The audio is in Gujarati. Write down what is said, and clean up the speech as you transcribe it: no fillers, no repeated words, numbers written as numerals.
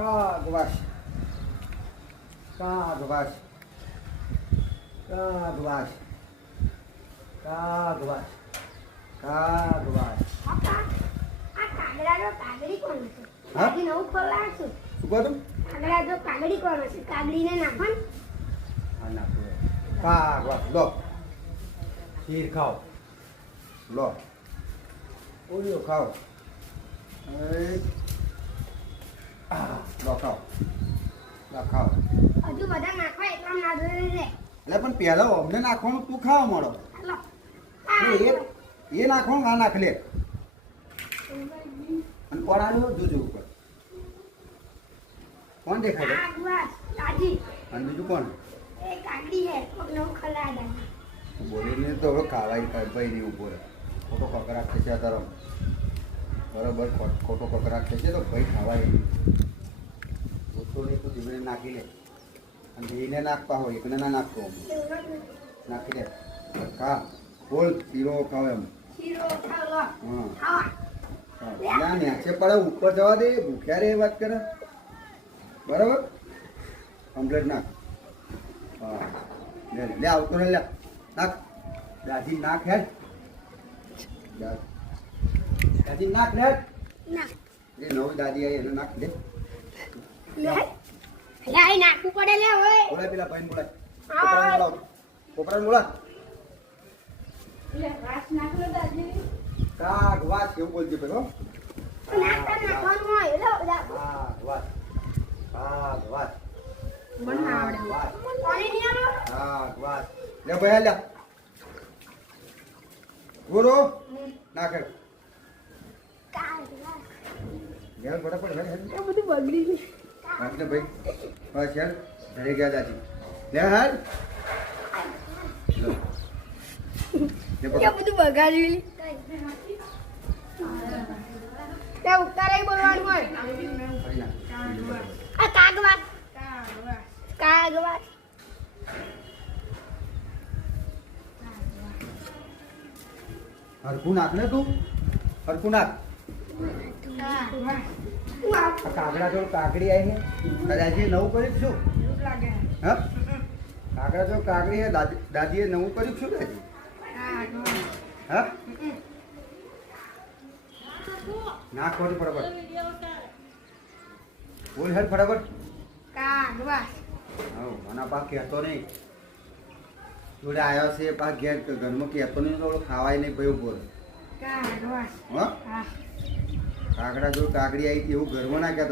કાગવાસ કાગવાસ કાગવાસ કાગવાસ કાગવાસ પપ્પા, આ કાગડાનો કાગડી કોણ છે? હા? આજે નવું ખોલાવશું. શું કહો તું? કાગડા જો કાગડી કોણ છે? કાગડીને નાખો ને. હા નાખો કાગવાસ લો ખીર ખાઓ લો ઓરિયો ખાઓ લો ખાઓ લો ખાઓ હજુ બધા નાખો એટલા ના જોઈએ રે. એટલે પણ પહેલો અમને નાખવાનું તું ખાવા મળો હાલો. એ નાખવાનું ના નાખ લે અને કોણાનું જોજો ઉપર કોણ દેખાય છે? કાગવાસ, કાજી. અને બીજું કોણ એ કાગડી હે, કોક નવું ખોલાવ્યા. બોલીને તો હવે ખાવાય ભાઈ નહીં ઉભો રહે ખોટો કકરાટ થશે તારો બરાબર ખોટો કકરાટ થશે તો ભાઈ ખાવાય નહીં ગોતો નહીં તો ધીમે નાખી લે અને એને નાખવા હોય એકને ના નાખતો નાખી દે ખા બોલ શીરો ખાવ એમ શીરો ખાવો. હા ખાવા. ના નેચે પડે ઉપર જવા દે ભૂખ્યા રે એ વાત કરે બરાબર કમ્પ્લેટ નાખ હા લે લે આવતો ને લે નાખ દાદી નાખ હેડ દાદી નાખ લે ના. એ નવી દાદી આવી એને નાખ દે લે. લાઈ નાખવું પડે લે ઓય. બોલાય પેલા ભાઈને બોલાય કોપરાને બોલા લે રાસ નાખલો દાદી. કાગ વાત કેવું બોલજે પેલો નાખતા નાખવાનું હોય. લો લા. કાગ વાત કાગ વાત મને ના આવડે. વાત પાણી નહીં આવો. કાગ વાત લે ભાઈ લે ગુરુ નાખે કાગવાસ. ઘેર ફટાફટ હેડ એ બધું બગડી ગયું. નાખને ભાઈ બસ હેડ ઘરે ગયા દાદી લે હેડ લો. લે પકડ. એ બધું બગાડ્યું. તે ઉતારે બોલવાનું હોય. ફરી નાખ. આ કાગવાસ. કાગવાસ. હરખું નાખ ને તું હરખું નાખ આ કાગડા જો કાકડી આવી છે દાદાજીએ નવું કર્યું શું હા કાગડા જો કાકડી હે દાદીએ નવું કર્યું શું દાદી હા નાખ વળી ફટાફટ બોલ હેડ ફટાફટ કાગવાસ. હા મને પા કહેતો નહીં જોડે આવ્યો છે પા ઘેર ઘરમાં કહેતો નહીં તો ખાવાય નહીં ભાઈ ઉભો રહે કાગવાસ. હા હા. કાગડા જો કાકડી આવી હતી એવું ઘરમાં ના કહેતો